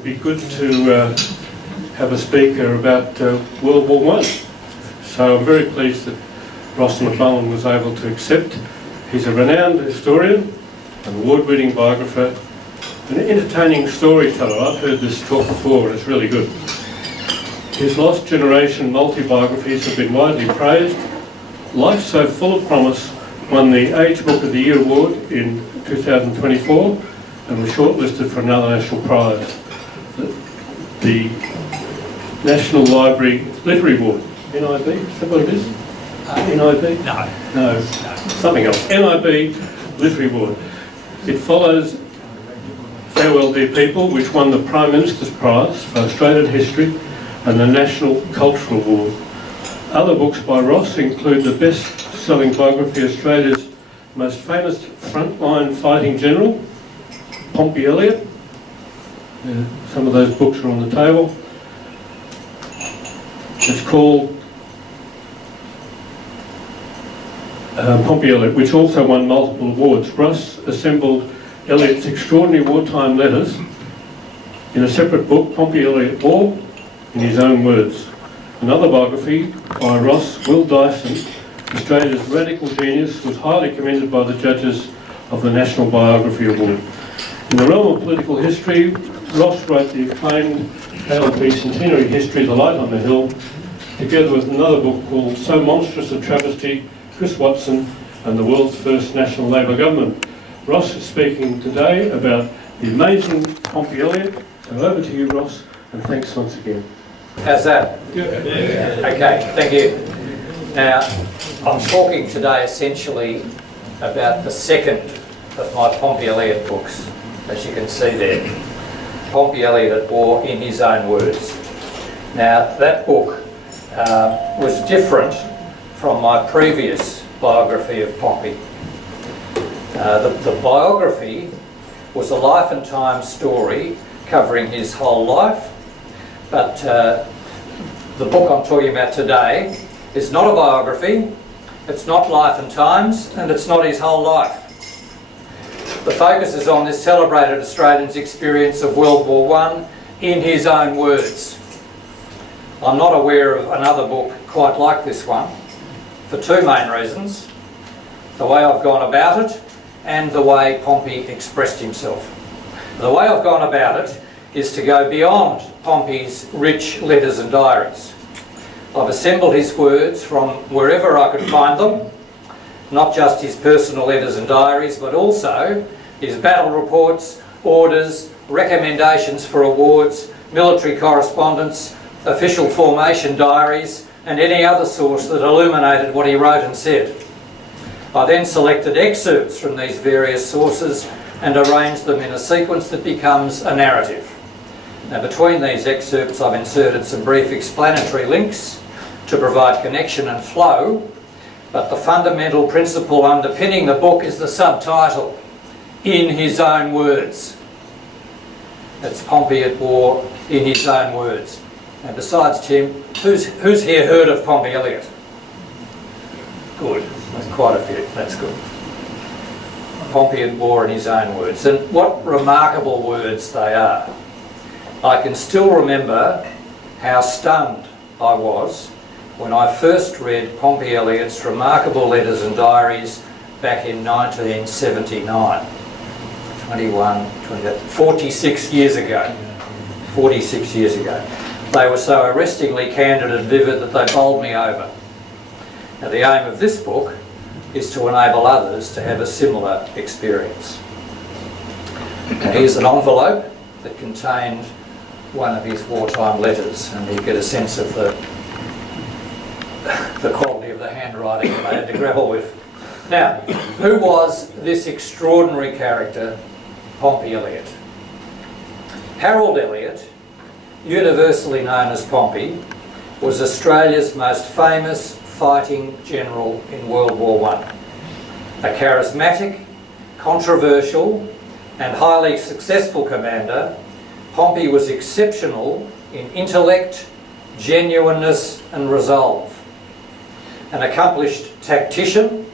would be good to have a speaker about World War I. So I'm very pleased that Ross McMullin was able to accept. He's a renowned historian, an award-winning biographer, an entertaining storyteller. I've heard this talk before and it's really good. His Lost Generation multi-biographies have been widely praised. Life So Full of Promise won the Age Book of the Year award in 2024 and was shortlisted for another national prize, the National Library Literary Award. NIB, is that what it is? NIB? No, something else. NIB Literary Award. It follows Farewell Dear People, which won the Prime Minister's Prize for Australian History and the National Cultural Award. Other books by Ross include the best-selling biography of Australia's most famous frontline fighting general, Pompey Elliot. Some of those books are on the table. It's called Pompey Elliot, which also won multiple awards. Ross assembled Elliot's extraordinary wartime letters in a separate book, Pompey Elliot War, in his own words. Another biography by Ross, Will Dyson, Australia's radical genius, was highly commended by the judges of the National Biography Award. In the realm of political history, Ross wrote the acclaimed ALP Centenary History, The Light on the Hill, together with another book called So Monstrous a Travesty, Chris Watson and the World's First National Labor Government. Ross is speaking today about the amazing Pompey Elliot. So over to you, Ross, and thanks once again. How's that? Good. Okay, thank you. Now, I'm talking today essentially about the second of my Pompey Elliot books, as you can see there. Pompey Elliot at War in his own words. Now, that book was different from my previous biography of Pompey. The biography was a life and time story covering his whole life, but the book I'm talking about today is not a biography, it's not life and times, and it's not his whole life. The focus is on this celebrated Australian's experience of World War I in his own words. I'm not aware of another book quite like this one for two main reasons: the way I've gone about it and the way Pompey expressed himself. The way I've gone about it is to go beyond Pompey's rich letters and diaries. I've assembled his words from wherever I could find them, not just his personal letters and diaries, but also his battle reports, orders, recommendations for awards, military correspondence, official formation diaries, and any other source that illuminated what he wrote and said. I then selected excerpts from these various sources and arranged them in a sequence that becomes a narrative. Now, between these excerpts I've inserted some brief explanatory links to provide connection and flow, but the fundamental principle underpinning the book is the subtitle, In His Own Words. That's Pompey at War in his own words. Now, besides Tim, who's here heard of Pompey Elliot? Good, that's quite a few, that's good. Pompey at War in his own words, and what remarkable words they are. I can still remember how stunned I was when I first read Pompey Elliot's remarkable letters and diaries back in 1979. 46 years ago. 46 years ago. They were so arrestingly candid and vivid that they bowled me over. Now, the aim of this book is to enable others to have a similar experience. Now, here's an envelope that contained one of his wartime letters, and you get a sense of the quality of the handwriting that I had to grapple with. Now, who was this extraordinary character, Pompey Elliot? Harold Elliot, universally known as Pompey, was Australia's most famous fighting general in World War I. A charismatic, controversial and highly successful commander, Pompey was exceptional in intellect, genuineness and resolve. An accomplished tactician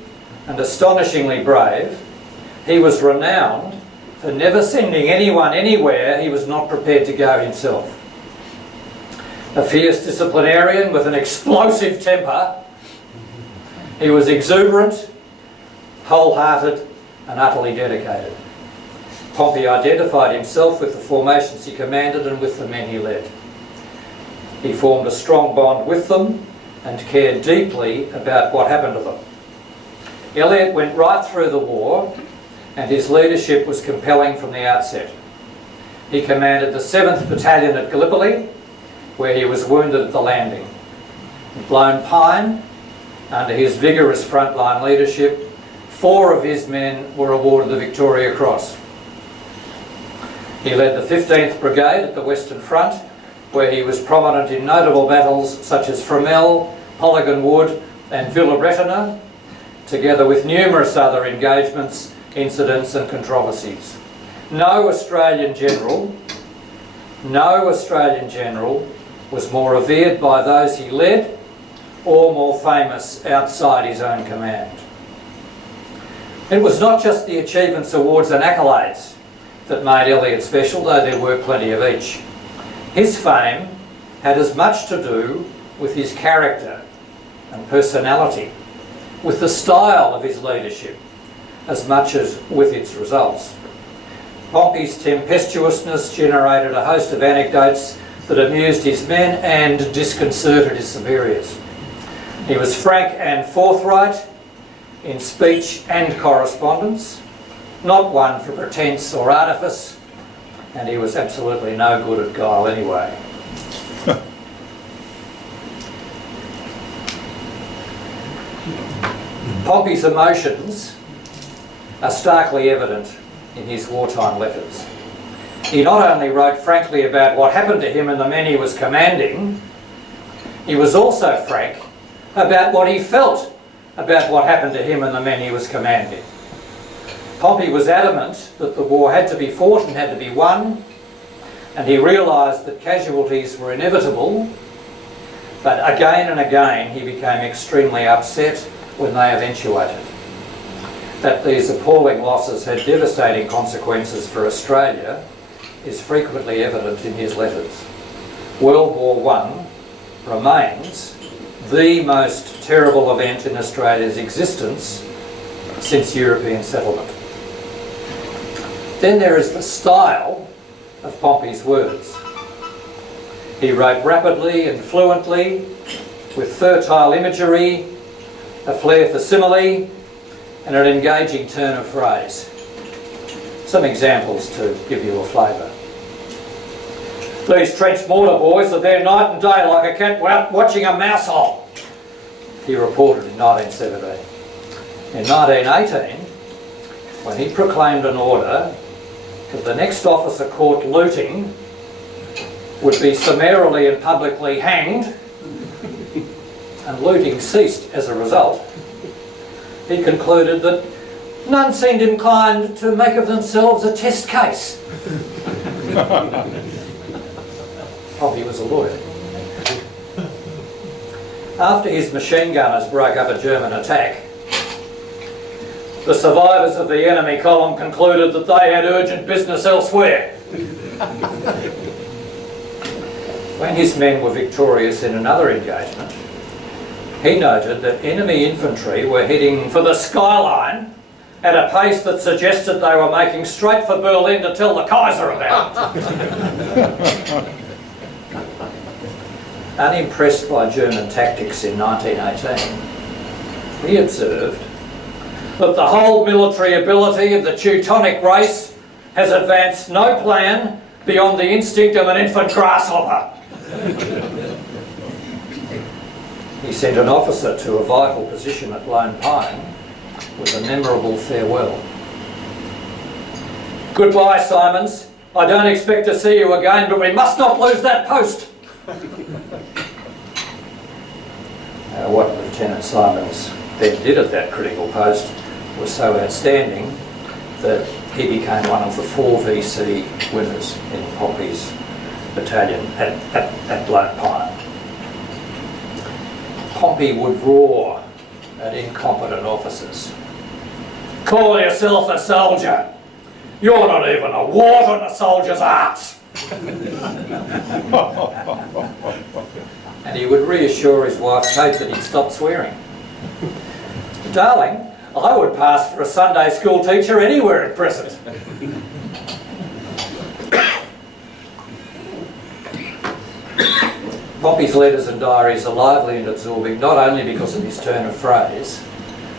and astonishingly brave, he was renowned for never sending anyone anywhere he was not prepared to go himself. A fierce disciplinarian with an explosive temper, he was exuberant, wholehearted and utterly dedicated. Pompey identified himself with the formations he commanded and with the men he led. He formed a strong bond with them and cared deeply about what happened to them. Elliot went right through the war and his leadership was compelling from the outset. He commanded the 7th Battalion at Gallipoli, where he was wounded at the landing. At Lone Pine, under his vigorous frontline leadership, 4 of his men were awarded the Victoria Cross. He led the 15th Brigade at the Western Front, where he was prominent in notable battles such as Fromelles, Polygon Wood and Villabretina, together with numerous other engagements, incidents and controversies. No Australian general was more revered by those he led or more famous outside his own command. It was not just the achievements, awards and accolades that made Elliot special, though there were plenty of each. His fame had as much to do with his character and personality, with the style of his leadership, as much as with its results. Pompey's tempestuousness generated a host of anecdotes that amused his men and disconcerted his superiors. He was frank and forthright in speech and correspondence, not one for pretence or artifice, and he was absolutely no good at guile anyway. Pompey's emotions are starkly evident in his wartime letters. He not only wrote frankly about what happened to him and the men he was commanding, he was also frank about what he felt about what happened to him and the men he was commanding. Pompey was adamant that the war had to be fought and had to be won, and he realised that casualties were inevitable, but again and again he became extremely upset when they eventuated. That these appalling losses had devastating consequences for Australia is frequently evident in his letters. World War I remains the most terrible event in Australia's existence since European settlement. Then there is the style of Pompey's words. He wrote rapidly and fluently, with fertile imagery, a flair for simile, and an engaging turn of phrase. Some examples to give you a flavour. These trench mortar boys are there night and day like a cat watching a mouse hole, he reported in 1917. In 1918, when he proclaimed an order that the next officer caught looting would be summarily and publicly hanged, and looting ceased as a result, he concluded that none seemed inclined to make of themselves a test case. Pompey was a lawyer. After his machine gunners broke up a German attack, the survivors of the enemy column concluded that they had urgent business elsewhere. When his men were victorious in another engagement, he noted that enemy infantry were heading for the skyline at a pace that suggested they were making straight for Berlin to tell the Kaiser about it. Unimpressed by German tactics in 1918, he observed that the whole military ability of the Teutonic race has advanced no plan beyond the instinct of an infant grasshopper. He sent an officer to a vital position at Lone Pine with a memorable farewell. "Goodbye, Simons. I don't expect to see you again, but we must not lose that post." What Lieutenant Simons then did at that critical post was so outstanding that he became one of the 4 VC winners in Pompey's battalion at Lone Pine. Pompey would roar at incompetent officers. "Call yourself a soldier. You're not even a wart on a soldier's arse. And he would reassure his wife Kate that he'd stop swearing. Darling, I would pass for a Sunday school teacher anywhere at present. Pompey's letters and diaries are lively and absorbing, not only because of his turn of phrase,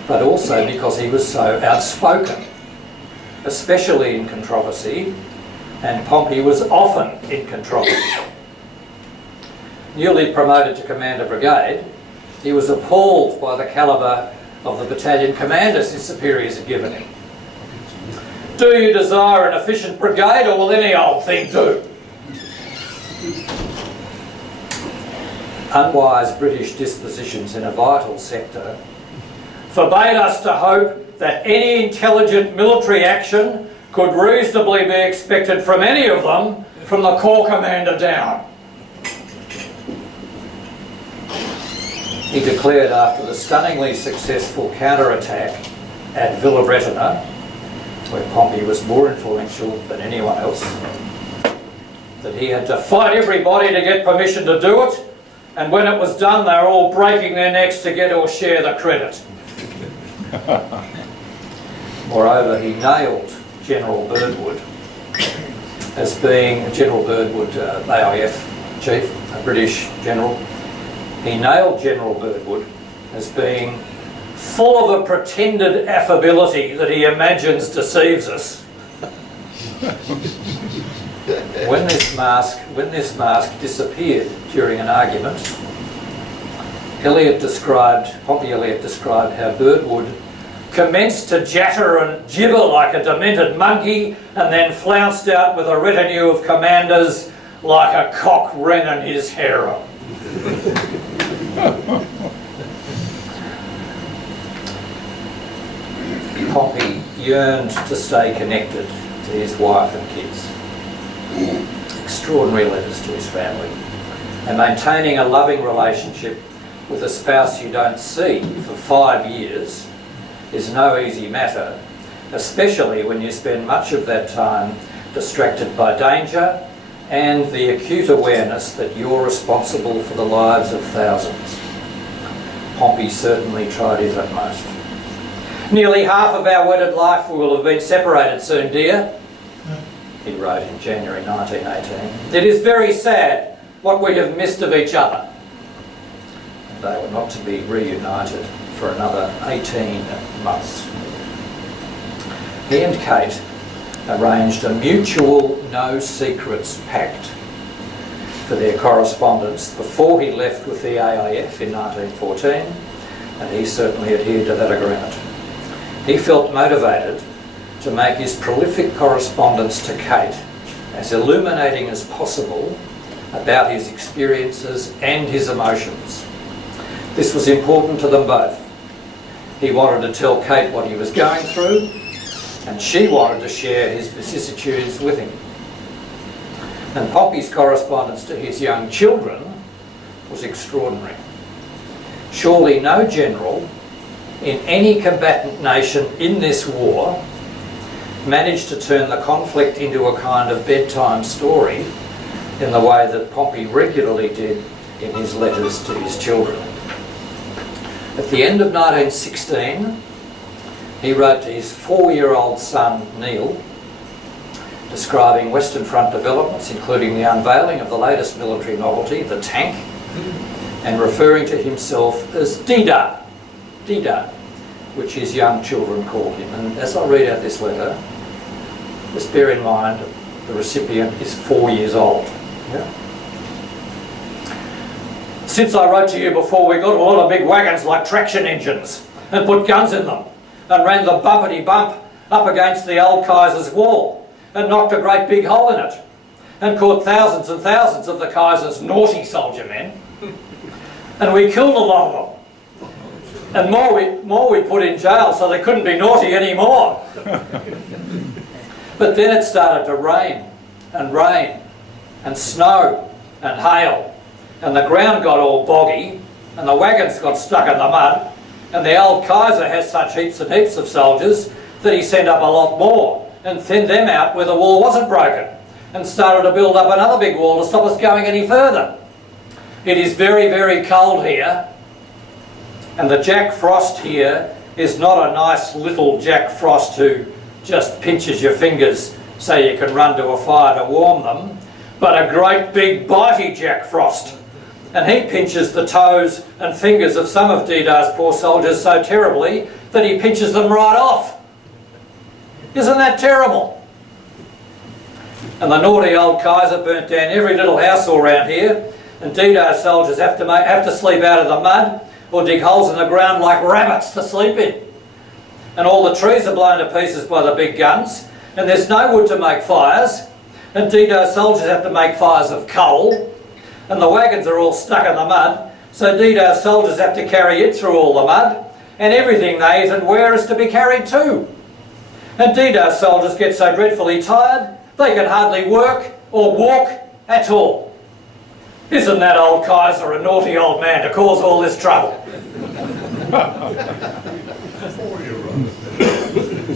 but also because he was so outspoken, especially in controversy, and Pompey was often in controversy. Newly promoted to command a brigade, he was appalled by the calibre of the battalion commanders his superiors had given him. Do you desire an efficient brigade, or will any old thing do? Unwise British dispositions in a vital sector forbade us to hope that any intelligent military action could reasonably be expected from any of them, from the corps commander down. He declared after the stunningly successful counter-attack at Villa Bretana, where Pompey was more influential than anyone else, that he had to fight everybody to get permission to do it, and when it was done they were all breaking their necks to get or share the credit. Moreover, he nailed General Birdwood as being General Birdwood, AIF chief, a British general. He nailed General Birdwood as being full of a pretended affability that he imagines deceives us. When this mask disappeared during an argument, Pompey Elliot described how Birdwood commenced to jatter and gibber like a demented monkey and then flounced out with a retinue of commanders like a cock wren in his harem. Pompey yearned to stay connected to his wife and kids. Extraordinary letters to his family. And maintaining a loving relationship with a spouse you don't see for 5 years is no easy matter, especially when you spend much of that time distracted by danger and the acute awareness that you're responsible for the lives of thousands. Pompey certainly tried his utmost. Nearly half of our wedded life will have been separated soon, dear, he wrote in January 1918. It is very sad what we have missed of each other. They were not to be reunited for another 18 months. He and Kate arranged a mutual no-secrets pact for their correspondence before he left with the AIF in 1914, and he certainly adhered to that agreement. He felt motivated to make his prolific correspondence to Kate as illuminating as possible about his experiences and his emotions. This was important to them both. He wanted to tell Kate what he was going through, and she wanted to share his vicissitudes with him. And Pompey's correspondence to his young children was extraordinary. Surely no general in any combatant nation in this war managed to turn the conflict into a kind of bedtime story in the way that Pompey regularly did in his letters to his children. At the end of 1916, he wrote to his 4-year-old son, Neil, describing Western Front developments, including the unveiling of the latest military novelty, the tank, and referring to himself as Dida, which his young children called him. And as I read out this letter, just bear in mind the recipient is 4 years old. Yeah? Since I wrote to you before, we got a lot of big wagons like traction engines and put guns in them and ran the bumpety bump up against the old Kaiser's wall and knocked a great big hole in it and caught thousands and thousands of the Kaiser's naughty soldier men, and we killed a lot of them. And more we put in jail so they couldn't be naughty anymore. But then it started to rain and snow and hail, and the ground got all boggy and the wagons got stuck in the mud, and the old Kaiser has such heaps and heaps of soldiers that he sent up a lot more, and thinned them out where the wall wasn't broken, and started to build up another big wall to stop us going any further. It is very, very cold here, and the Jack Frost here is not a nice little Jack Frost who just pinches your fingers so you can run to a fire to warm them, but a great big bitey Jack Frost. And he pinches the toes and fingers of some of Didar's poor soldiers so terribly that he pinches them right off. Isn't that terrible? And the naughty old Kaiser burnt down every little house all around here, and Didar's soldiers have to sleep out of the mud or dig holes in the ground like rabbits to sleep in. And all the trees are blown to pieces by the big guns, and there's no wood to make fires, and Didar's soldiers have to make fires of coal, and the wagons are all stuck in the mud, so Didar's soldiers have to carry it through all the mud, and everything they eat and wear is to be carried too. And Didar's soldiers get so dreadfully tired, they can hardly work or walk at all. Isn't that old Kaiser a naughty old man to cause all this trouble?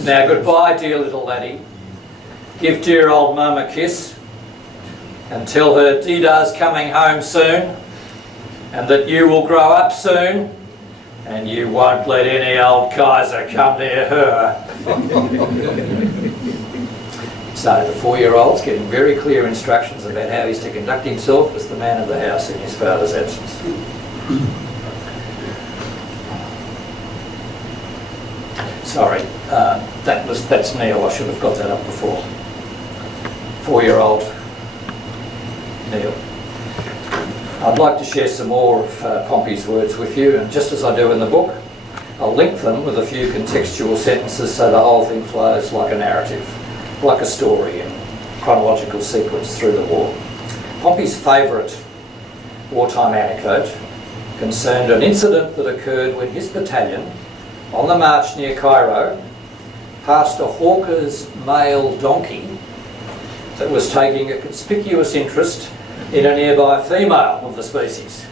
Now goodbye, dear little laddie. Give dear old mum a kiss and tell her Didar's coming home soon, and that you will grow up soon and you won't let any old Kaiser come near her. So the 4-year-old's getting very clear instructions about how he's to conduct himself as the man of the house in his father's absence. Sorry, that's Neil. I should have got that up before. 4-year-old Neil. I'd like to share some more of Pompey's words with you, and just as I do in the book, I'll link them with a few contextual sentences so the whole thing flows like a narrative, like a story in chronological sequence through the war. Pompey's favourite wartime anecdote concerned an incident that occurred when his battalion, on the march near Cairo, passed a hawker's male donkey that was taking a conspicuous interest in a nearby female of the species.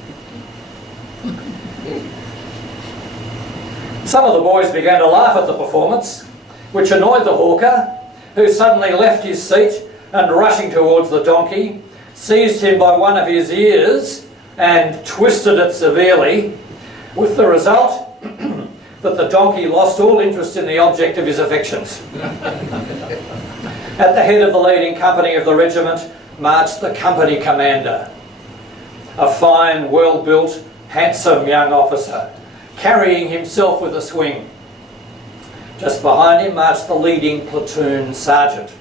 Some of the boys began to laugh at the performance, which annoyed the hawker, who suddenly left his seat and, rushing towards the donkey, seized him by one of his ears and twisted it severely, with the result that the donkey lost all interest in the object of his affections. At the head of the leading company of the regiment marched the company commander, a fine, well-built, handsome young officer, carrying himself with a swing. Just behind him marched the leading platoon sergeant.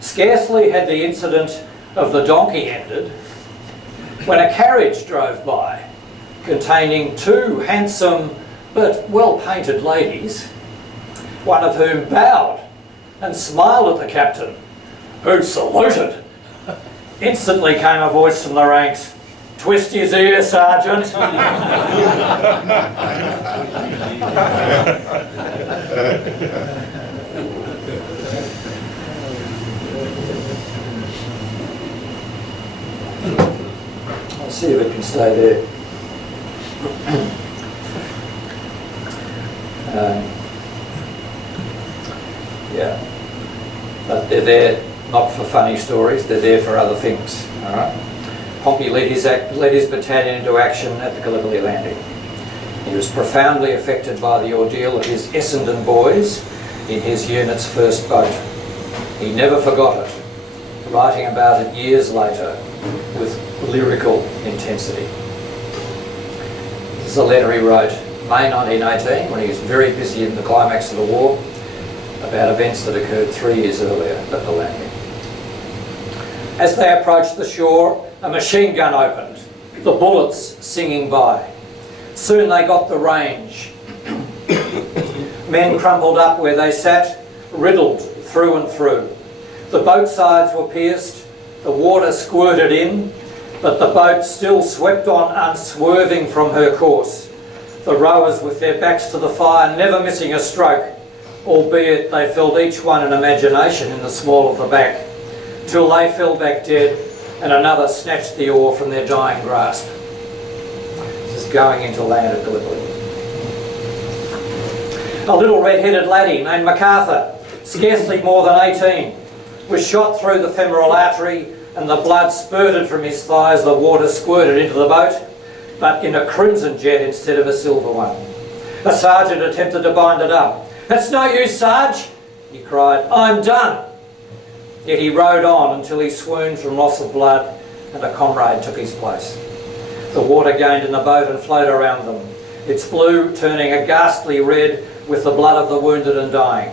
Scarcely had the incident of the donkey ended when a carriage drove by containing 2 handsome but well-painted ladies, one of whom bowed and smiled at the captain, who saluted. Instantly came a voice from the ranks, "Twist his ear, Sergeant." I'll see if it can stay there. Yeah, but they're there not for funny stories, they're there for other things. All right. Pompey led his battalion into action at the Gallipoli landing. He was profoundly affected by the ordeal of his Essendon boys in his unit's first boat. He never forgot it, writing about it years later with lyrical intensity. This is a letter he wrote May 1918, when he was very busy in the climax of the war, about events that occurred 3 years earlier at the landing. As they approached the shore, a machine gun opened, the bullets singing by. Soon they got the range. Men crumpled up where they sat, riddled through and through. The boat sides were pierced, the water squirted in, but the boat still swept on unswerving from her course. The rowers with their backs to the fire never missing a stroke, albeit they felt each one an imagination in the small of the back, till they fell back dead and another snatched the oar from their dying grasp. This is going into land at Gallipoli. A little red-headed laddie named MacArthur scarcely more than 18, was shot through the femoral artery and the blood spurted from his thigh as the water squirted into the boat, but in a crimson jet instead of a silver one. A sergeant attempted to bind it up. "That's no use, Sarge," he cried. "I'm done." Yet he rowed on until he swooned from loss of blood and a comrade took his place. The water gained in the boat and flowed around them, its blue turning a ghastly red with the blood of the wounded and dying.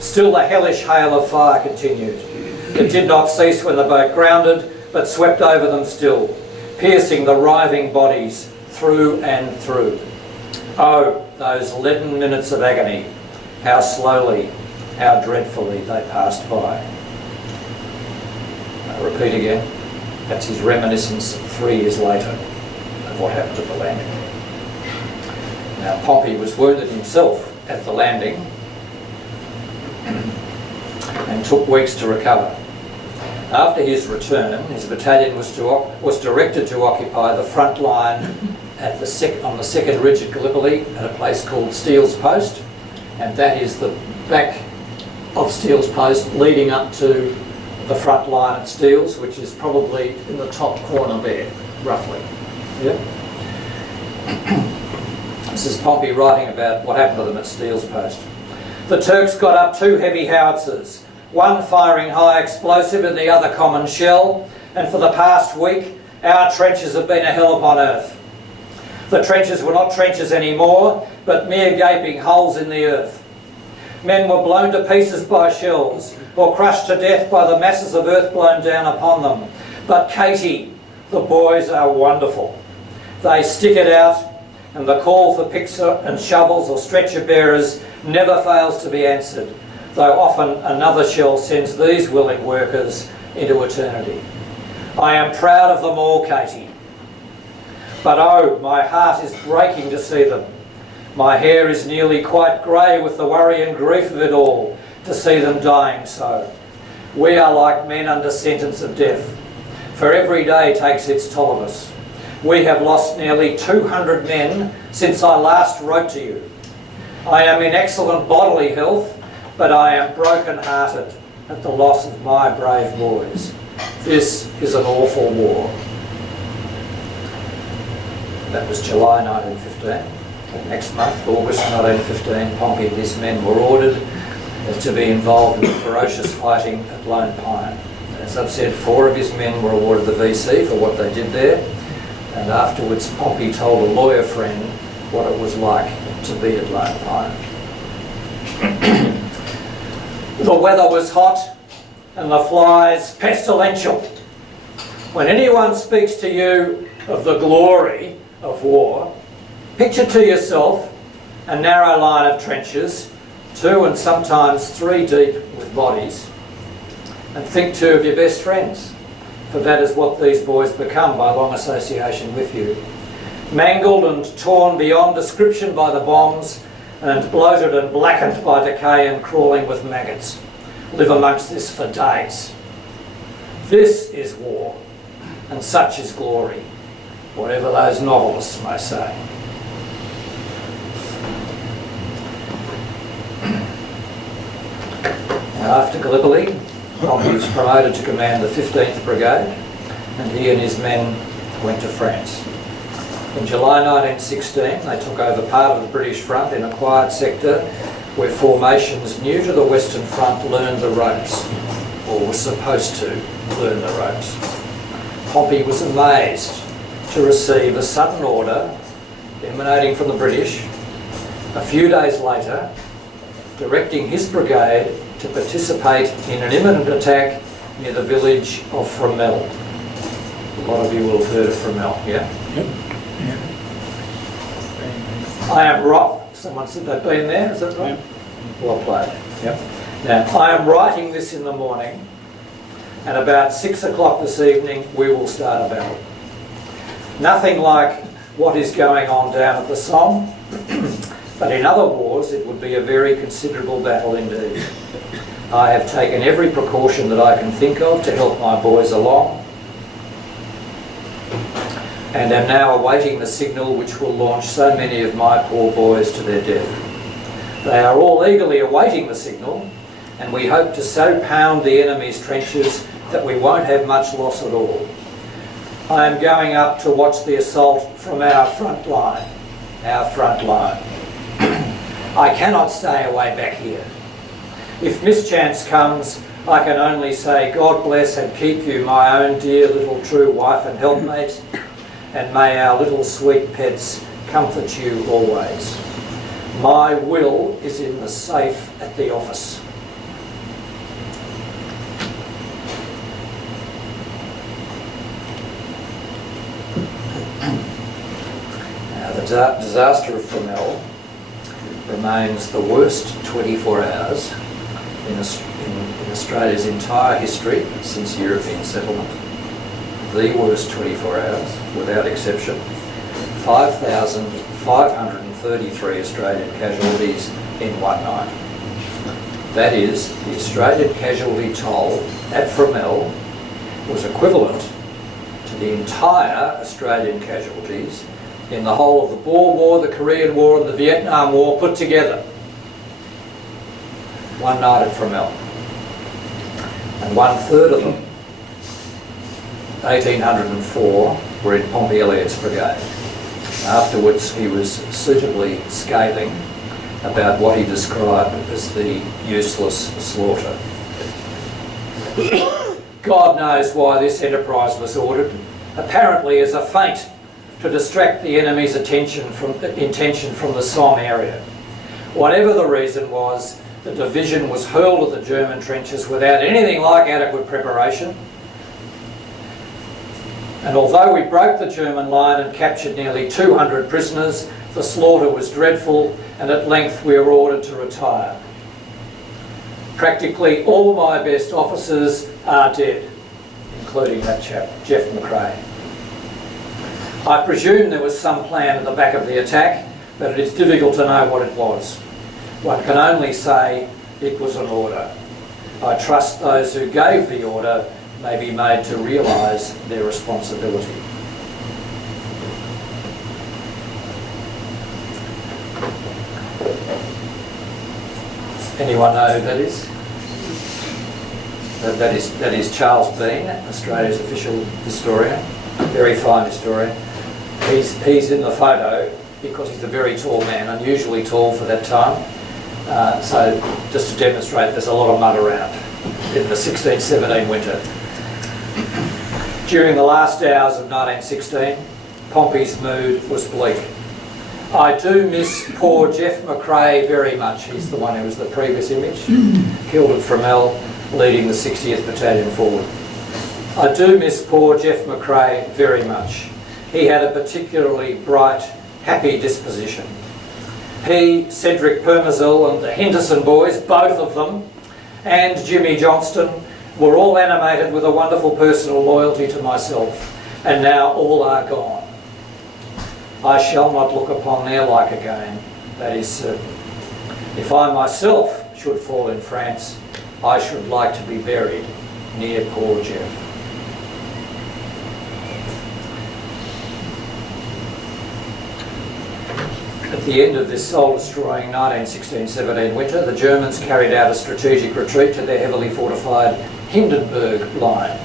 Still the hellish hail of fire continued. It did not cease when the boat grounded, but swept over them still, piercing the writhing bodies through and through. Oh, those leaden minutes of agony, how slowly, how dreadfully they passed by. I'll repeat again, that's his reminiscence 3 years later of what happened at the landing. Now Pompey was wounded himself at the landing and took weeks to recover. After his return, his battalion was directed to occupy the front line at on the second ridge at Gallipoli at a place called Steele's Post, and that is the back of Steele's Post leading up to the front line at Steele's, which is probably in the top corner there, roughly. Yeah. This is Pompey writing about what happened to them at Steele's Post. "The Turks got up 2 heavy howitzers, one firing high explosive and the other common shell, and for the past week our trenches have been a hell upon earth. The trenches were not trenches anymore, but mere gaping holes in the earth. Men were blown to pieces by shells, or crushed to death by the masses of earth blown down upon them. But Katie, the boys are wonderful. They stick it out, and the call for picks and shovels or stretcher bearers never fails to be answered, though often another shell sends these willing workers into eternity. I am proud of them all, Katie. But oh, my heart is breaking to see them. My hair is nearly quite grey with the worry and grief of it all, to see them dying so. We are like men under sentence of death, for every day takes its toll of us. We have lost nearly 200 men since I last wrote to you. I am in excellent bodily health, but I am broken-hearted at the loss of my brave boys. This is an awful war." That was July 1915. The next month, August 1915, Pompey and his men were ordered to be involved in the ferocious fighting at Lone Pine. As I've said, 4 of his men were awarded the VC for what they did there, and afterwards Pompey told a lawyer friend what it was like to be at Lone Pine. "The weather was hot and the flies pestilential. When anyone speaks to you of the glory of war, picture to yourself a narrow line of trenches, 2 and sometimes 3 deep with bodies, and think too of your best friends, for that is what these boys become by long association with you. Mangled and torn beyond description by the bombs, and bloated and blackened by decay and crawling with maggots, live amongst this for days. This is war, and such is glory, whatever those novelists may say." Now, after Gallipoli, Pompey was promoted to command the 15th Brigade, and he and his men went to France. In July 1916, they took over part of the British front in a quiet sector where formations new to the Western Front learned the ropes, or were supposed to learn the ropes. Pompey was amazed to receive a sudden order emanating from the British a few days later, directing his brigade to participate in an imminent attack near the village of Fromelles. A lot of you will have heard of Fromelles, yeah? Yep. I am right. Someone said they've been there, is that right? Yep. Well played. Yep. Now, I am writing this in the morning, and about 6 o'clock this evening we will start a battle. Nothing like what is going on down at the Somme, but in other wars it would be a very considerable battle indeed. I have taken every precaution that I can think of to help my boys along, and am now awaiting the signal which will launch so many of my poor boys to their death. They are all eagerly awaiting the signal, and we hope to so pound the enemy's trenches that we won't have much loss at all. I am going up to watch the assault from our front line. Our front line. I cannot stay away back here. If mischance comes, I can only say, God bless and keep you, my own dear little true wife and helpmate, and may our little sweet pets comfort you always. My will is in the safe at the office. Now, the disaster of Fromelles remains the worst 24 hours in Australia's entire history since European settlement. The worst 24 hours, without exception. 5,533 Australian casualties in one night. That is, the Australian casualty toll at Fromelles was equivalent to the entire Australian casualties in the whole of the Boer War, the Korean War and the Vietnam War put together. One night at Fromelles. And 1/3 of them, 1,804, were in Pompey Elliot's brigade. Afterwards, he was suitably scathing about what he described as the useless slaughter. God knows why this enterprise was ordered, apparently as a feint to distract the enemy's intention from the Somme area. Whatever the reason was, the division was hurled at the German trenches without anything like adequate preparation. And although we broke the German line and captured nearly 200 prisoners, the slaughter was dreadful, and at length we were ordered to retire. Practically all my best officers are dead, including that chap, Jeff McRae. I presume there was some plan at the back of the attack, but it is difficult to know what it was. One can only say it was an order. I trust those who gave the order may be made to realise their responsibility. Anyone know who that is? That is Charles Bean, Australia's official historian, very fine historian. He's in the photo because he's a very tall man, unusually tall for that time. So just to demonstrate, there's a lot of mud around in the 16-17 winter. During the last hours of 1916, Pompey's mood was bleak. I do miss poor Jeff McRae very much. He's the one who was the previous image, killed at Fromelles, leading the 60th Battalion forward. I do miss poor Jeff McRae very much. He had a particularly bright, happy disposition. He, Cedric Permazel and the Henderson boys, both of them, and Jimmy Johnston, were all animated with a wonderful personal loyalty to myself, and now all are gone. I shall not look upon their like again, that is certain. If I myself should fall in France, I should like to be buried near poor Jeff. At the end of this soul-destroying 1916-17 winter, the Germans carried out a strategic retreat to their heavily fortified Hindenburg line.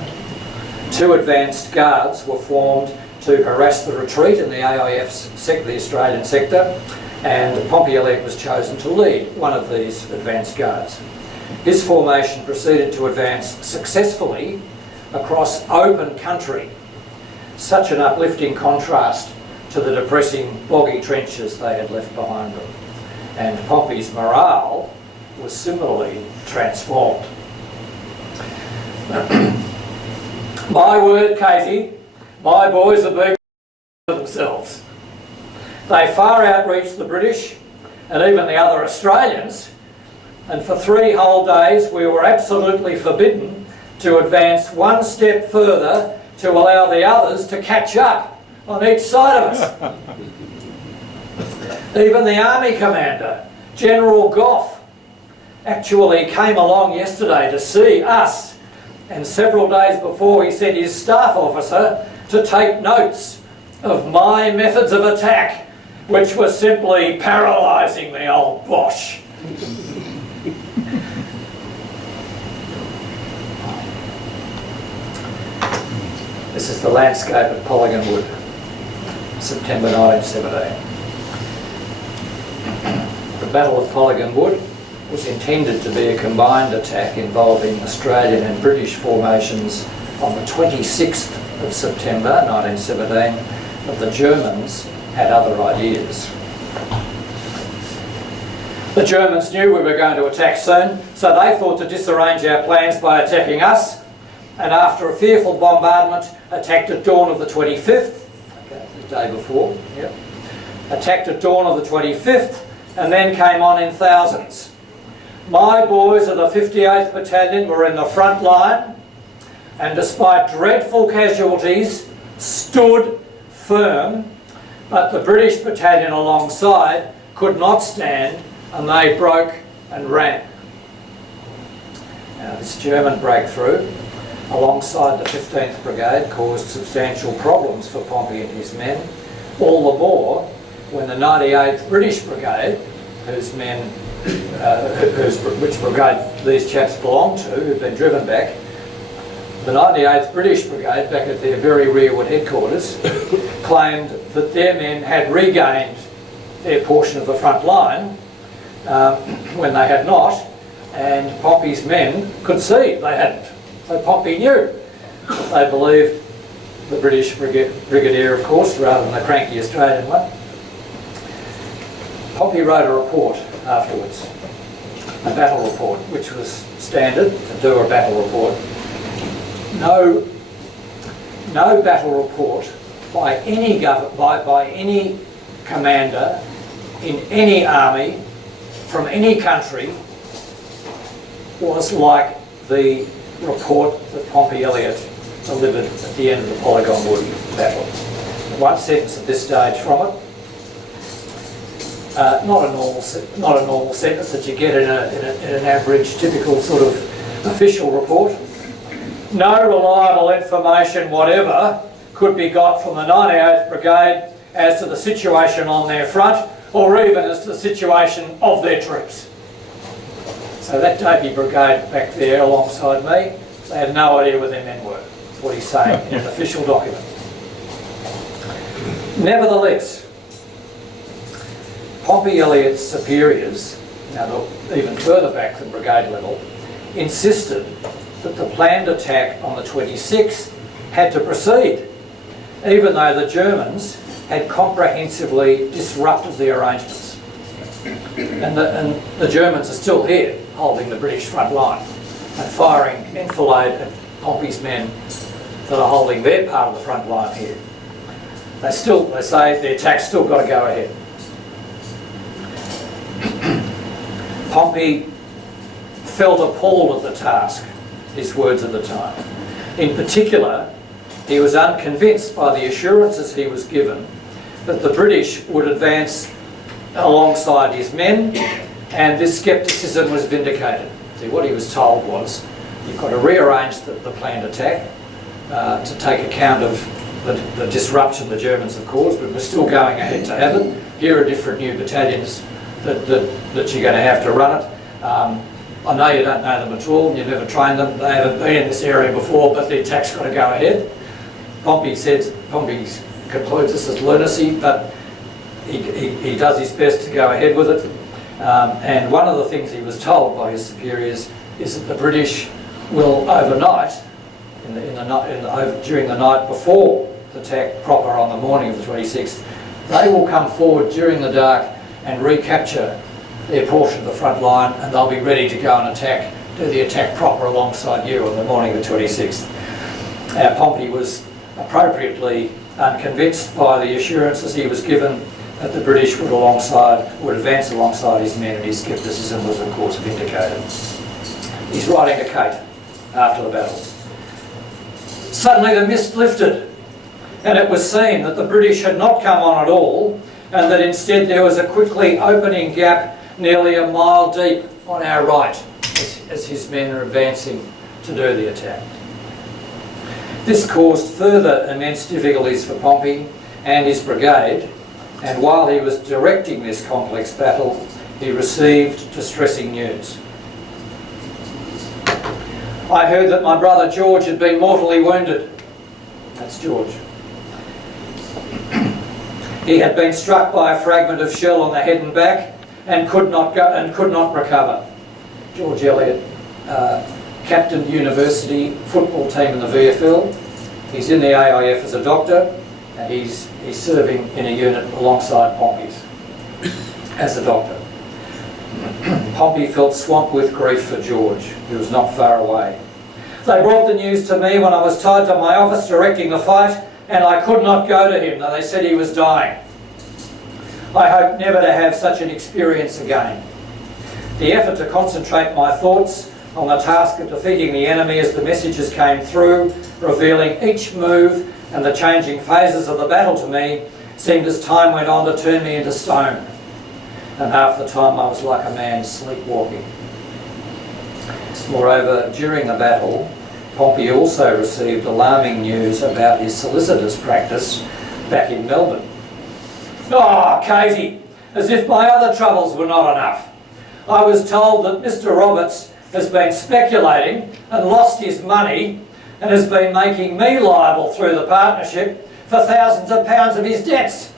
2 advanced guards were formed to harass the retreat in the AIF's the Australian sector, and Pompey Elliot was chosen to lead one of these advanced guards. His formation proceeded to advance successfully across open country, such an uplifting contrast to the depressing boggy trenches they had left behind them. And Pompey's morale was similarly transformed. My word, Katie, my boys have been for themselves. They far outreached the British and even the other Australians, and for 3 whole days we were absolutely forbidden to advance one step further to allow the others to catch up on each side of us. Even the army commander, General Gough, actually came along yesterday to see us, and several days before he sent his staff officer to take notes of my methods of attack, which were simply paralysing the old Bosch. This is the landscape at Polygon Wood, September 1917. The Battle of Polygon Wood was intended to be a combined attack involving Australian and British formations on the 26th of September 1917, but the Germans had other ideas. The Germans knew we were going to attack soon, so they thought to disarrange our plans by attacking us, and after a fearful bombardment, attacked at dawn of the 25th, okay, the day before, yep. Attacked at dawn of the 25th, and then came on in thousands. My boys of the 58th Battalion were in the front line, and despite dreadful casualties, stood firm, but the British battalion alongside could not stand, and they broke and ran. Now, this German breakthrough alongside the 15th Brigade caused substantial problems for Pompey and his men, all the more when the 98th British Brigade, which brigade these chaps belonged to, who'd been driven back, the 98th British Brigade, back at their very rearward headquarters, claimed that their men had regained their portion of the front line when they had not, and Pompey's men could see they hadn't. So Pompey knew. They believed the British brigadier, of course, rather than the cranky Australian one. Pompey wrote a report afterwards, a battle report, which was standard to do a battle report. No battle report by any by any commander in any army from any country was like the report that Pompey Elliot delivered at the end of the Polygon Wood battle. One sentence at this stage from it. Not a normal sentence that you get in an average, typical sort of official report. No reliable information whatever could be got from the 98th Brigade as to the situation on their front, or even as to the situation of their troops. So that Dopey Brigade back there alongside me, they had no idea where their men were. That's what he's saying in an official document. Nevertheless, Pompey Elliot's superiors, now look, even further back than brigade level, insisted that the planned attack on the 26th had to proceed, even though the Germans had comprehensively disrupted the arrangements. And the Germans are still here, holding the British front line and firing enfilade at Pompey's men that are holding their part of the front line here. They say the attack's still got to go ahead. Pompey felt appalled at the task, his words at the time. In particular, he was unconvinced by the assurances he was given that the British would advance alongside his men, and this scepticism was vindicated. See, what he was told was, you've got to rearrange the planned attack to take account of the disruption the Germans have caused, but we're still going ahead to have it. Here are different new battalions that you're going to have to run it. I know you don't know them at all, and you've never trained them, they haven't been in this area before, but the attack's got to go ahead. Pompey concludes this as lunacy, but he does his best to go ahead with it. And one of the things he was told by his superiors is that the British will overnight, during the night before the attack proper on the morning of the 26th, they will come forward during the dark and recapture their portion of the front line, and they'll be ready to go and do the attack proper alongside you on the morning of the 26th. Pompey was appropriately unconvinced by the assurances he was given that the British would advance alongside his men, and his scepticism was of course vindicated. He's writing to Kate after the battle. Suddenly the mist lifted, and it was seen that the British had not come on at all, and that instead there was a quickly opening gap nearly a mile deep on our right as his men are advancing to do the attack. This caused further immense difficulties for Pompey and his brigade, and while he was directing this complex battle, he received distressing news. I heard that my brother George had been mortally wounded. That's George. He had been struck by a fragment of shell on the head and back and could not recover. George Elliot, captain university football team in the VFL. He's in the AIF as a doctor, and he's serving in a unit alongside Pompey's as a doctor. Pompey felt swamped with grief for George, who was not far away. They brought the news to me when I was tied to my office directing the fight, and I could not go to him, though they said he was dying. I hope never to have such an experience again. The effort to concentrate my thoughts on the task of defeating the enemy as the messages came through, revealing each move and the changing phases of the battle to me, seemed as time went on to turn me into stone. And half the time I was like a man sleepwalking. Moreover, during the battle, Pompey also received alarming news about his solicitor's practice back in Melbourne. Oh, Katie, as if my other troubles were not enough. I was told that Mr. Roberts has been speculating and lost his money and has been making me liable through the partnership for thousands of pounds of his debts.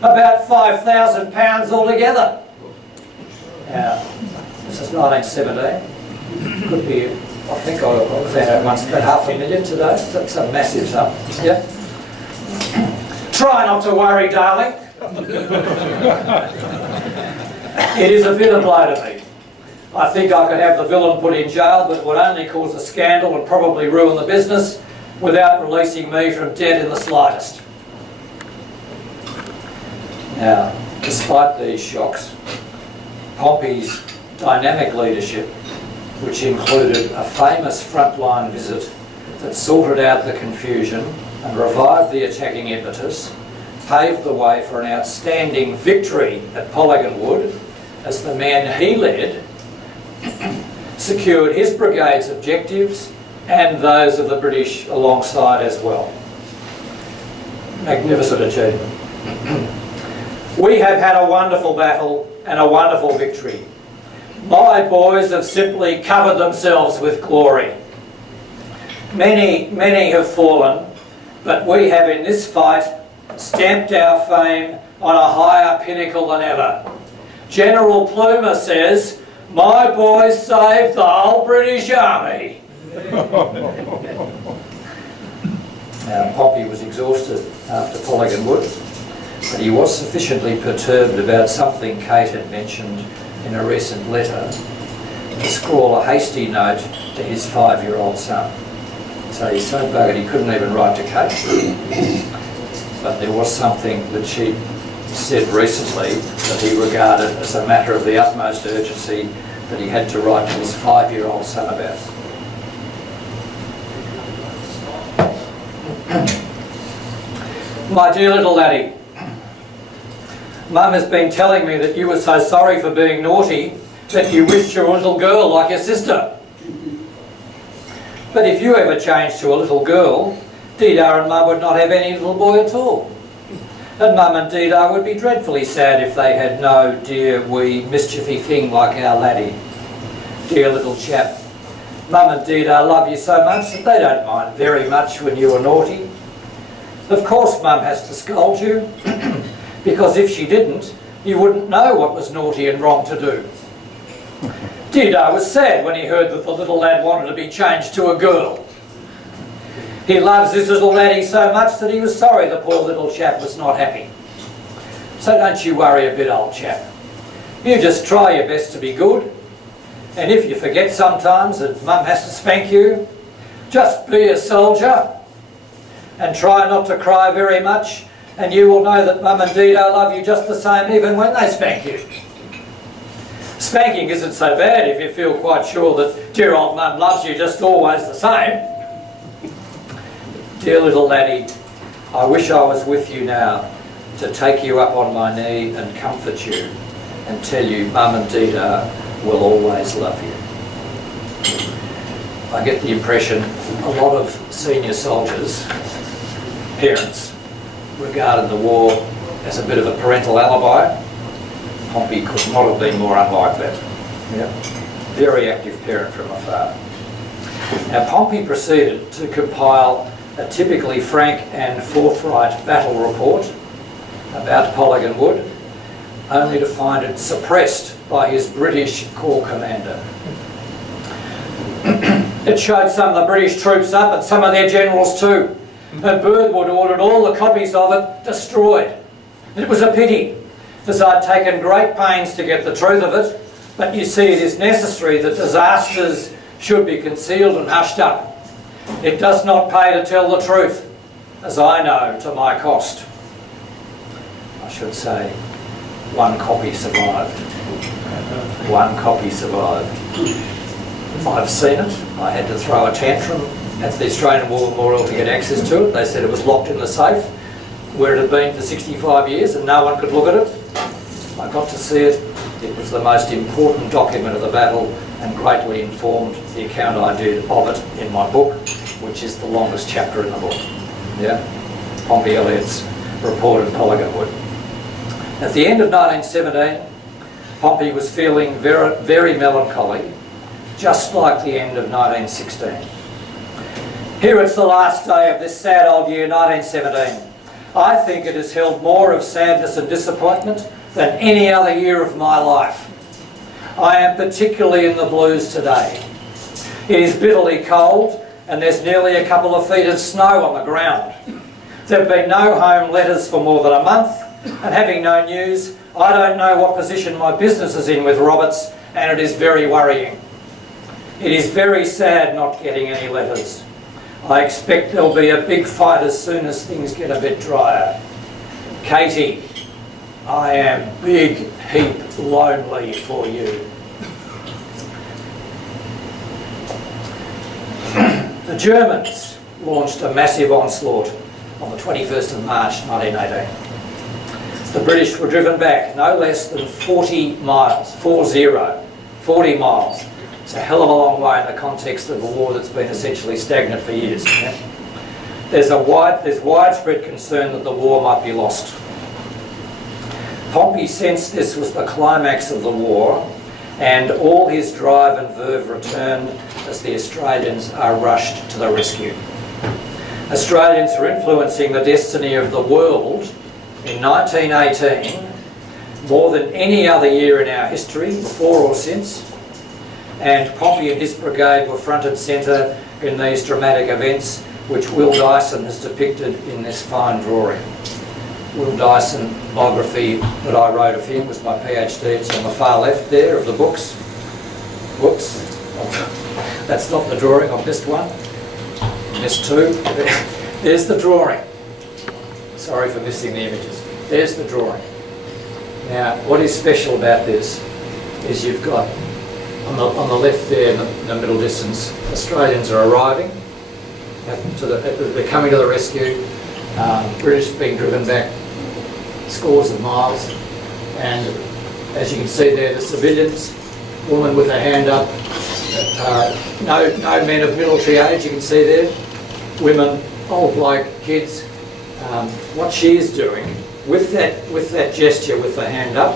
About £5,000 altogether. Now, this is 1917. Could be, I think I found out once about $500,000 today. That's a massive sum. Yeah. Try not to worry, darling. It is a bitter blow to me. I think I could have the villain put in jail, but it would only cause a scandal and probably ruin the business without releasing me from debt in the slightest. Now, despite these shocks, Pompey's dynamic leadership, which included a famous frontline visit that sorted out the confusion and revived the attacking impetus, paved the way for an outstanding victory at Polygon Wood as the man he led secured his brigade's objectives and those of the British alongside as well. Magnificent achievement. We have had a wonderful battle and a wonderful victory. My boys have simply covered themselves with glory. Many have fallen, but we have in this fight stamped our fame on a higher pinnacle than ever. General Plumer says, "My boys saved the whole British Army." Now, Pompey was exhausted after Polygon Wood, but he was sufficiently perturbed about something Kate had mentioned in a recent letter to scrawl a hasty note to his 5-year-old son. So he's so buggered he couldn't even write to Kate. But there was something that she said recently that he regarded as a matter of the utmost urgency that he had to write to his 5-year-old son about. My dear little laddie, Mum has been telling me that you were so sorry for being naughty that you wished you were a little girl like your sister. But if you ever changed to a little girl, Didar and Mum would not have any little boy at all. And Mum and Didar would be dreadfully sad if they had no dear, wee, mischiefy thing like our laddie. Dear little chap, Mum and Didar love you so much that they don't mind very much when you are naughty. Of course Mum has to scold you, because if she didn't, you wouldn't know what was naughty and wrong to do. Didar was sad when he heard that the little lad wanted to be changed to a girl. He loves his little laddie so much that he was sorry the poor little chap was not happy. So don't you worry a bit, old chap. You just try your best to be good, and if you forget sometimes that Mum has to spank you, just be a soldier and try not to cry very much, and you will know that Mum and Didar love you just the same even when they spank you. Spanking isn't so bad if you feel quite sure that dear old Mum loves you just always the same. Dear little laddie, I wish I was with you now to take you up on my knee and comfort you and tell you Mum and Didar will always love you. I get the impression a lot of senior soldiers, parents, regarded the war as a bit of a parental alibi. Pompey could not have been more unlike that. Yeah. Very active parent from afar. Now Pompey proceeded to compile a typically frank and forthright battle report about Polygon Wood, only to find it suppressed by his British Corps commander. It showed some of the British troops up and some of their generals too, and Birdwood ordered all the copies of it destroyed. It was a pity, as I'd taken great pains to get the truth of it, but you see, it is necessary that disasters should be concealed and hushed up. It does not pay to tell the truth, as I know to my cost. I should say, one copy survived. One copy survived. You might have seen it. I had to throw a tantrum at the Australian War Memorial to get access to it. They said it was locked in the safe, where it had been for 65 years and no one could look at it. I got to see it. It was the most important document of the battle and greatly informed the account I did of it in my book, which is the longest chapter in the book. Yeah, Pompey Elliot's report of Polygon Wood. At the end of 1917, Pompey was feeling very, very melancholy, just like the end of 1916. Here it's the last day of this sad old year, 1917. I think it has held more of sadness and disappointment than any other year of my life. I am particularly in the blues today. It is bitterly cold and there's nearly a couple of feet of snow on the ground. There have been no home letters for more than a month, and having no news, I don't know what position my business is in with Roberts, and it is very worrying. It is very sad not getting any letters. I expect there'll be a big fight as soon as things get a bit drier. Katie, I am big heap lonely for you. The Germans launched a massive onslaught on the 21st of March 1918. The British were driven back no less than 40 miles, 40 miles. It's a hell of a long way in the context of a war that's been essentially stagnant for years. Yeah? There's widespread concern that the war might be lost. Pompey sensed this was the climax of the war, and all his drive and verve returned as the Australians are rushed to the rescue. Australians were influencing the destiny of the world in 1918 more than any other year in our history, before or since, and Pompey and his brigade were front and centre in these dramatic events, which Will Dyson has depicted in this fine drawing. Will Dyson biography that I wrote of him was my PhD. It's on the far left there of the books. Whoops, that's not the drawing, I've missed one. Missed two. There's the drawing. Sorry for missing the images. There's the drawing. Now, what is special about this is you've got, on the left there in the middle distance, Australians are arriving, they're coming to the rescue, British being driven back scores of miles, and as you can see there, the civilians, woman with her hand up, no men of military age, you can see there, women, old bloke, kids. What she is doing with that gesture with the hand up,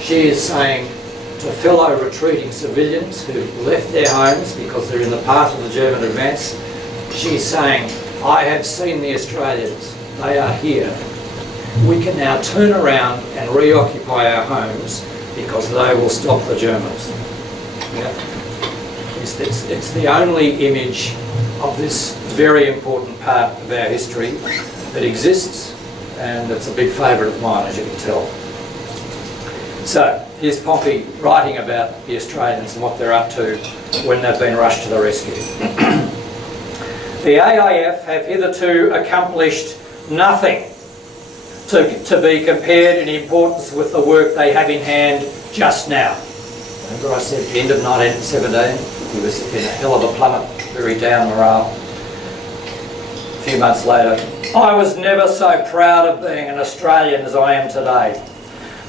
she is saying to fellow retreating civilians who've left their homes because they're in the path of the German advance, she's saying, I have seen the Australians, they are here. We can now turn around and reoccupy our homes because they will stop the Germans. Yeah. It's the only image of this very important part of our history that exists, and it's a big favourite of mine, as you can tell. So, here's Pompey writing about the Australians and what they're up to when they've been rushed to the rescue. The AIF have hitherto accomplished nothing to be compared in importance with the work they have in hand just now. Remember I said at the end of 1917, he was in a hell of a plummet, very down morale. A few months later, I was never so proud of being an Australian as I am today.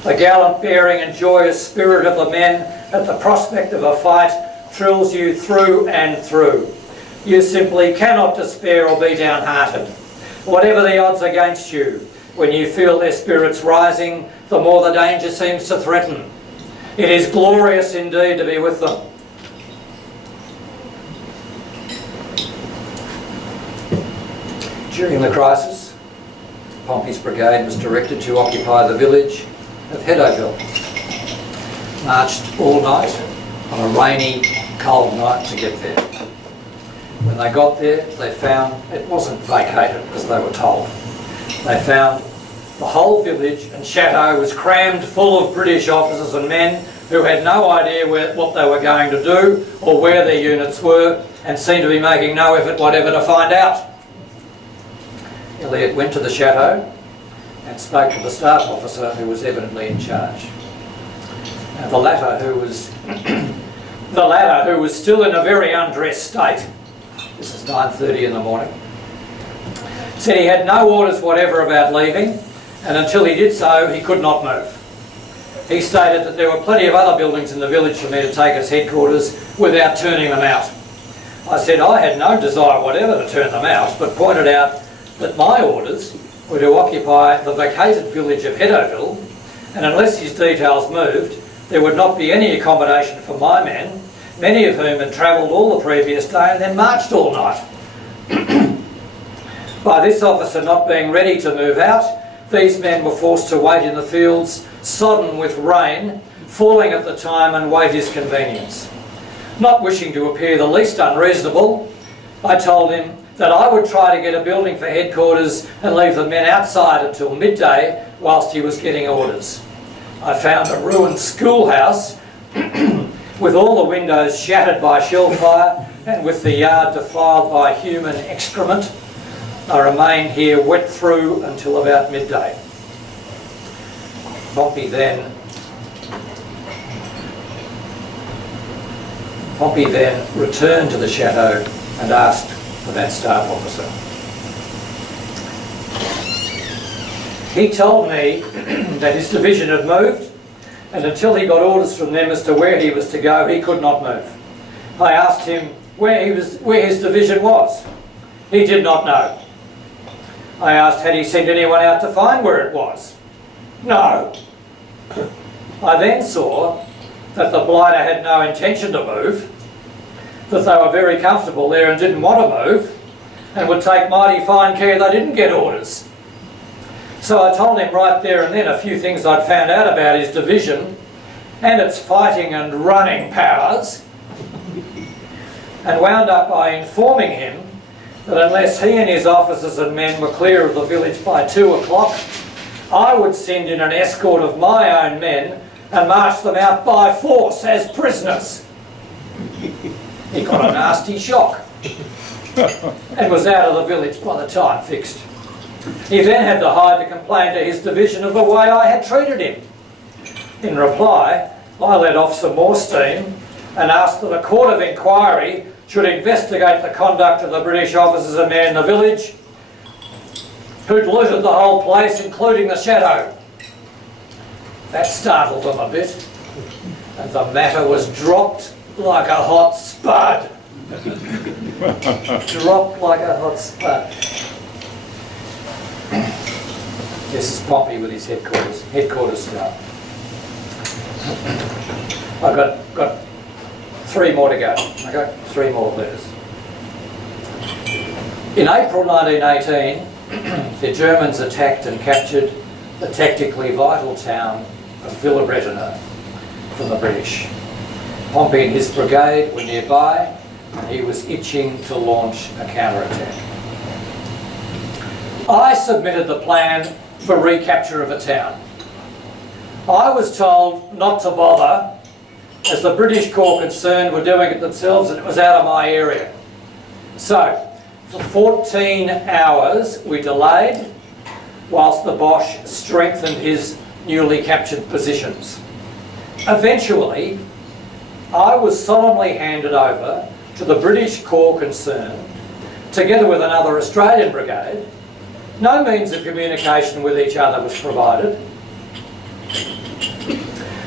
The gallant bearing and joyous spirit of the men at the prospect of a fight thrills you through and through. You simply cannot despair or be downhearted. Whatever the odds against you, when you feel their spirits rising, the more the danger seems to threaten. It is glorious indeed to be with them. During the crisis, Pompey's brigade was directed to occupy the village of Hedoville. Marched all night on a rainy, cold night to get there. When they got there, they found it wasn't vacated as they were told. They found the whole village and chateau was crammed full of British officers and men who had no idea what they were going to do or where their units were, and seemed to be making no effort whatever to find out. Elliot went to the chateau and spoke to the staff officer who was evidently in charge. The latter, who was still in a very undressed state, this is 9:30 in the morning, said he had no orders whatever about leaving, and until he did so, he could not move. He stated that there were plenty of other buildings in the village for me to take as headquarters without turning them out. I said I had no desire whatever to turn them out, but pointed out that my orders were to occupy the vacated village of Hedoville, and unless his details moved, there would not be any accommodation for my men, many of whom had travelled all the previous day and then marched all night. By this officer not being ready to move out, these men were forced to wait in the fields, sodden with rain, falling at the time and wait his convenience. Not wishing to appear the least unreasonable, I told him that I would try to get a building for headquarters and leave the men outside until midday whilst he was getting orders. I found a ruined schoolhouse with all the windows shattered by shell fire and with the yard defiled by human excrement. I remained here wet through until about midday. Pompey then returned to the chateau and asked for that staff officer. He told me that his division had moved, and until he got orders from them as to where he was to go, he could not move. I asked him where his division was. He did not know. I asked, had he sent anyone out to find where it was? No. I then saw that the blighter had no intention to move, that they were very comfortable there and didn't want to move, and would take mighty fine care they didn't get orders. So I told him right there and then a few things I'd found out about his division and its fighting and running powers, and wound up by informing him that unless he and his officers and men were clear of the village by 2 o'clock, I would send in an escort of my own men and march them out by force as prisoners. He got a nasty shock and was out of the village by the time fixed. He then had to hide to complain to his division of the way I had treated him. In reply, I let off some more steam and asked that a court of inquiry should investigate the conduct of the British officers and men in the village who'd looted the whole place, including the chateau. That startled them a bit, and the matter was dropped like a hot spud. Dropped like a hot spud. This is Pompey with his headquarters staff. I've got 3 more to go. Okay, 3 more letters. In April 1918, the Germans attacked and captured the tactically vital town of Villabretina from the British. Pompey and his brigade were nearby, and he was itching to launch a counterattack. I submitted the plan for recapture of a town. I was told not to bother, as the British corps concerned were doing it themselves and it was out of my area. So, for 14 hours we delayed whilst the Boche strengthened his newly captured positions. Eventually, I was solemnly handed over to the British corps concerned, together with another Australian brigade. No means of communication with each other was provided.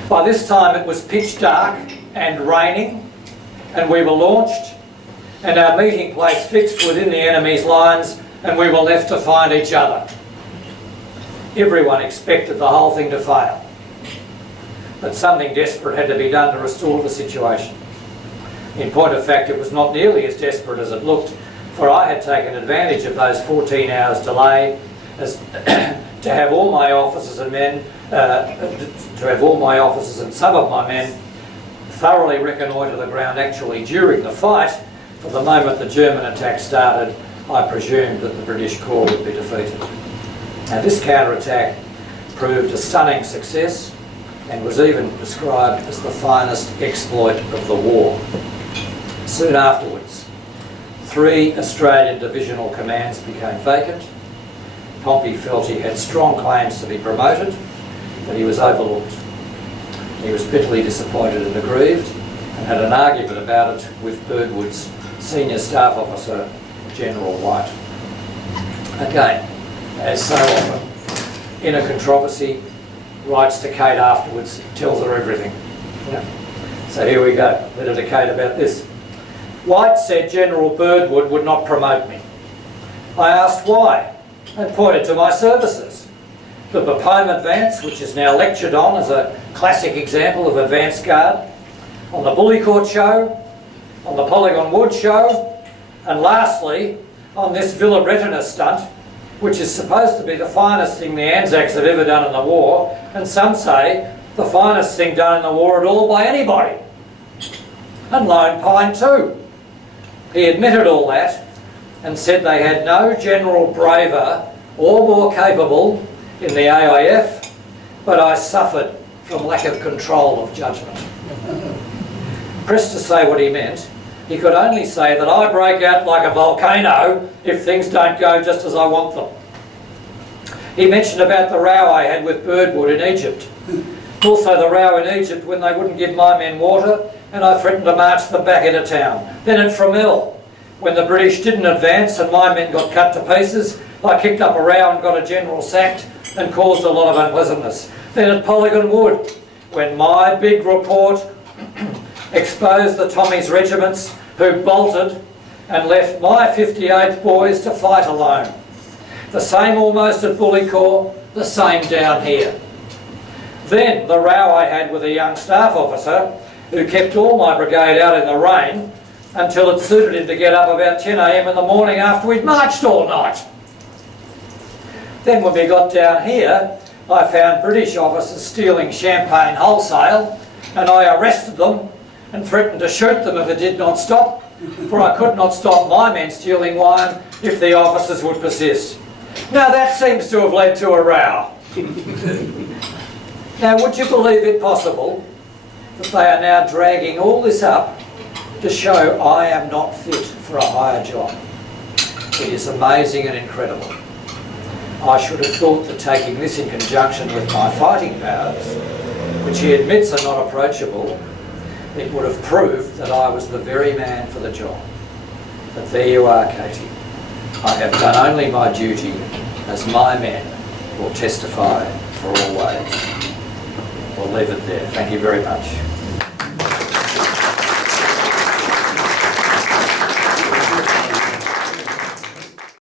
By this time it was pitch dark and raining, and we were launched, and our meeting place fixed within the enemy's lines, and we were left to find each other. Everyone expected the whole thing to fail, but something desperate had to be done to restore the situation. In point of fact, it was not nearly as desperate as it looked, for I had taken advantage of those 14 hours delay as to have all my officers and men, and some of my men thoroughly reconnoitre the ground actually during the fight. From the moment the German attack started, I presumed that the British corps would be defeated. Now, this counterattack proved a stunning success and was even described as the finest exploit of the war. Soon afterwards, 3 Australian divisional commands became vacant. Pompey felt he had strong claims to be promoted, but he was overlooked. He was bitterly disappointed and aggrieved, and had an argument about it with Birdwood's senior staff officer, General White. Again, as so often, in a controversy, writes to Kate afterwards, tells her everything. Yeah. So here we go, letter to Kate about this. White said General Birdwood would not promote me. I asked why, and pointed to my services. The Pompey advance, which is now lectured on as a classic example of advance guard, on the Bullecourt show, on the Polygon Wood show, and lastly, on this Villa Bretonner stunt, which is supposed to be the finest thing the Anzacs have ever done in the war, and some say the finest thing done in the war at all by anybody. And Lone Pine too. He admitted all that and said they had no general braver or more capable in the AIF, but I suffered from lack of control of judgment. Pressed to say what he meant, he could only say that I break out like a volcano if things don't go just as I want them. He mentioned about the row I had with Birdwood in Egypt. Also the row in Egypt when they wouldn't give my men water and I threatened to march them back into town. Then at Fromelles, when the British didn't advance and my men got cut to pieces, I kicked up a row and got a general sacked and caused a lot of unpleasantness. Then at Polygon Wood, when my big report exposed the Tommies regiments who bolted and left my 58th boys to fight alone. The same almost at Bullecourt, the same down here. Then the row I had with a young staff officer who kept all my brigade out in the rain until it suited him to get up about 10 a.m. in the morning after we'd marched all night. Then when we got down here, I found British officers stealing champagne wholesale, and I arrested them and threatened to shoot them if it did not stop, for I could not stop my men stealing wine if the officers would persist. Now that seems to have led to a row. Now would you believe it possible that they are now dragging all this up to show I am not fit for a higher job? It is amazing and incredible. I should have thought that taking this in conjunction with my fighting powers, which he admits are not approachable, it would have proved that I was the very man for the job. But there you are, Katie. I have done only my duty, as my men will testify for always. We'll leave it there. Thank you very much.